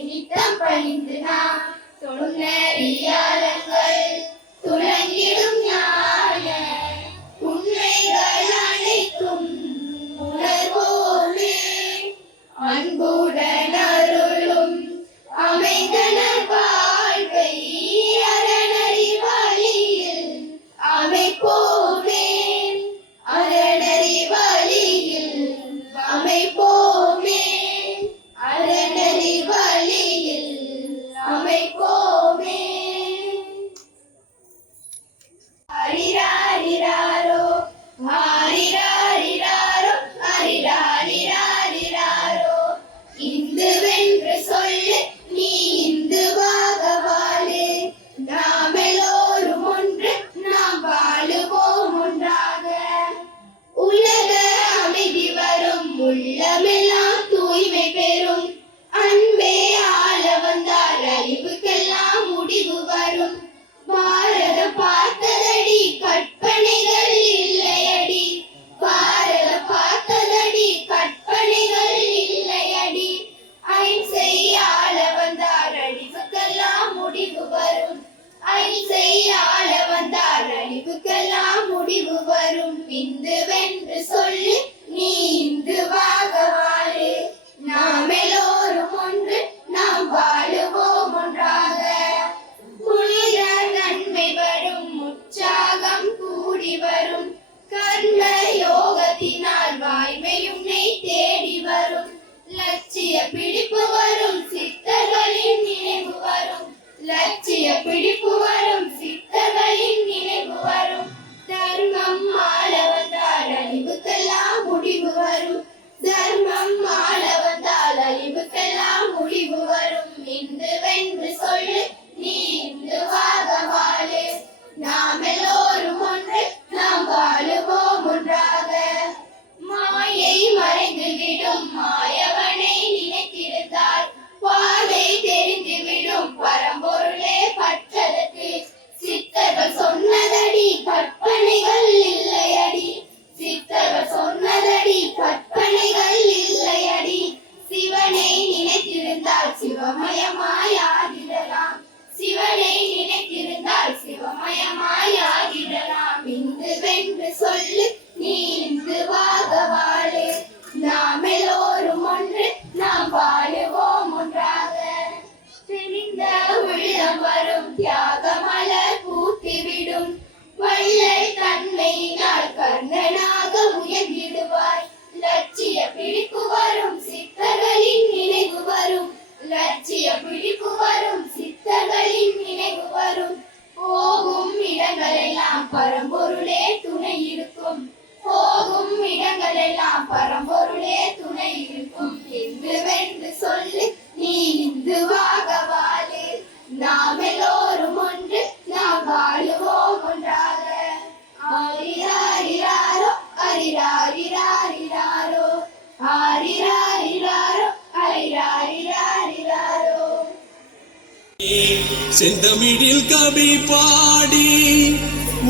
நித்தம் பணிந்து நாம் தொன்னறியாளங்கள் துலங்கிடும் ஞான உண்மைகள் அனைத்தும் உணர்வோமே அன்புடன் அருளும் அமைந்தன வாழ்வை அறநெறி வழியில் அமைப்போமே அறநெறி வழியில் அமைப்போமே அறநெறி வழியில் அமைப்போமே. ஹரிராரிராரோ ஹரிராரிராரோ ஹரிராரிராரிராரோ இந்துவென்று சொல்லு நீ இந்துவாக வாழு நாம் எல்லோரும் ஒன்று நாம் வாழுவோம் ஒன்றாக உலக அமைதி வரும் உள்ளமெல்லாம் தூய்மை பெறும் அன்பே ஆள வந்தால் அறிவுக்கெல்லாம் முடிவு வரும் பாரதம் பார்த்ததடி கற்பனைகள் இல்லையடி பாரதம் பார்த்ததடி கற்பனைகள் இல்லையடி அಹಿಂசை ஆள வந்தால் அழிவுக்கெல்லாம் முடிவு வரும் அಹಿಂசை ஆள வந்தால் அழிவுக்கெல்லாம் முடிவு வரும் இந்துவென்று சொல்லு நீ இந்துவாக வாழு நாம் எல்லோரும் ஒன்று நாம் வாழுவோம் ஒன்றாக புனித நன்மை வரும் உற்சாகம் கூடி வரும் கர்ம யோகத்தினால் வாய்மையும் நெய் தேடி வரும் லட்சிய பிடிப்பு வரும் சித்தர்களின் நினைவு வரும் லட்சிய பிடிப்பு வரும் சித்தர்களின் நினைவு வரும் தர்மம் ஆள வந்தால் அழிவுக்கெல்லாம் முடிவு வரும் தர்மம் ஆள வந்தால் அழிவுக்கெல்லாம் முடிவு வரும் இந்துவென்று சொல்லு நீ இந்துவாக வாழு நாம் எல்லோரும் ஒன்று நாம் வாழுவோம் ஒன்றாக மாயை மறைந்துவிடும் மாயவனை நினைத்திருந்தால் பாதை தெரிந்துவிடும் பரம்பொருளே பற்றதற்கு சித்தர்கள் சொன்னதடி கற்பனைகள் இல்லையடி சித்தர்கள் சொன்னதடி கற்பனைகள் இல்லையடி சிவனை நினைத்திருந்தால் சிவமயமாய் ஆகிடலாம் சிவனை நினைத்திருந்தால் சிவமயமாய் ஆகிடலாம் இந்துவென்று சொல்லு நீ இந்துவாக வாழு நாம் எல்லோரும் ஒன்று நாம் வாழுவோம் ஒன்றாக தெளிந்த உள்ளம் வரும் தியாக மலர் பூத்திவிடும் வள்ளை தன்மையினால் கர்ணனாக உயர்ந்திடுவாய் லட்சிய பிடிப்பு வரும் சித்தர்களின் நினைவு வரும் லட்சிய பிடிப்பு வரும் சித்தர்களின் நினைவு வரும் போகும் இடங்களெல்லாம் பரம்பொருளே துணை இருக்கும் போகும் இடங்களெல்லாம் பரம்பொருளே துணை இருக்கும் இந்துவென்று சொல்லு நீ இந்துவாக வாழு நாம் எல்லோரும் ஒன்று நாம் வாழுவோம் ஒன்றாக ஆரிராரிராரோ அரிராரிராரிராரோ ஆரிராரிராரோ அரிராரிராரிராரோ. செந்தமிழில் கவி பாடி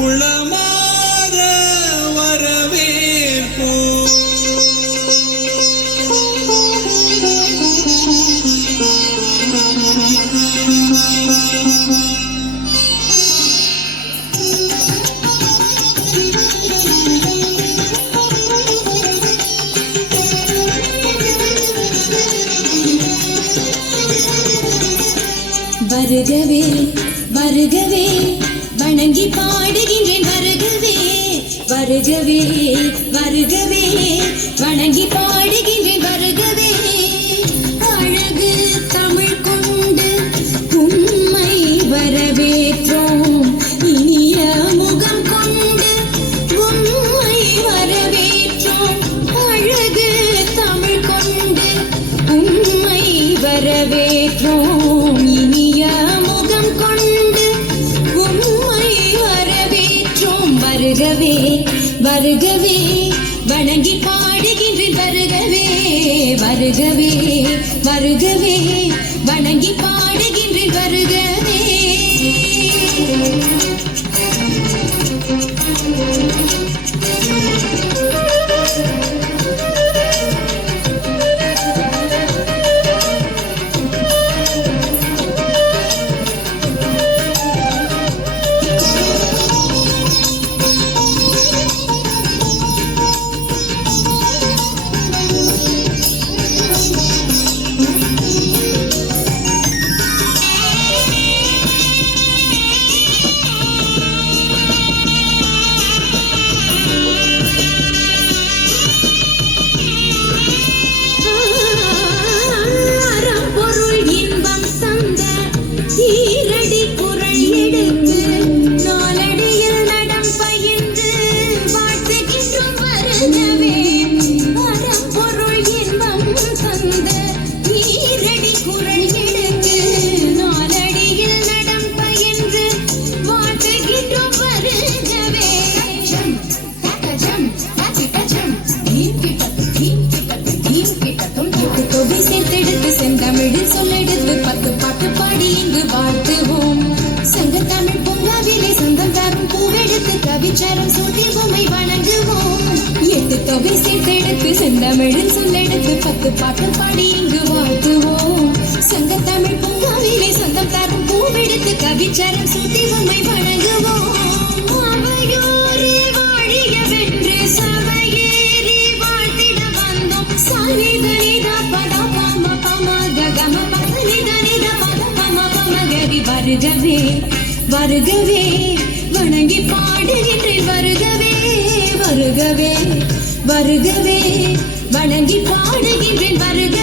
உளமாற வரவேற்போம் வருகவே வருகவே வணங்கி பாடுகின்றேன் வருகவே வருகவே வருகவே வணங்கி பாடுகின்றேன் வருகவே அழகு தமிழ் கொண்டு உம்மை வரவேற்றோம் இனிய முகம் கொண்டு உம்மை வரவேற்றோம் அழகு தமிழ் கொண்டு உம்மை வரவேற்றோம் இனிய முகம் கொண்டு உம்மை வரவேற்றோம் வருகவே வருகவே வணங்கி பாடுகின்றேன் வருகவே வருகவே வருகவே வணங்கி பாடுகின்றேன் வருகவே. செந்தமிழில் சொல்லெடுத்து 10 பாட்டு பாடி இங்கு வாழ்த்துவோம். சங்கத்தமிழ் பூங்காவிலே சொந்தம் தரும் பூவெடுத்து கவிச்சரம் சூட்டி உண்மை வணங்குவோம். அவையோரே வாழியவென்று சபையேறி வாழ்த்திட வந்தோம். சானிதனித பத பம பம ககம பதனிதனித பத பம பம கரி. வருகவே வருகவே வணங்கி பாடுகின்றேன். வருகவே வருகவே வருகவே வணங்கி பாடுகின்றேன். வருக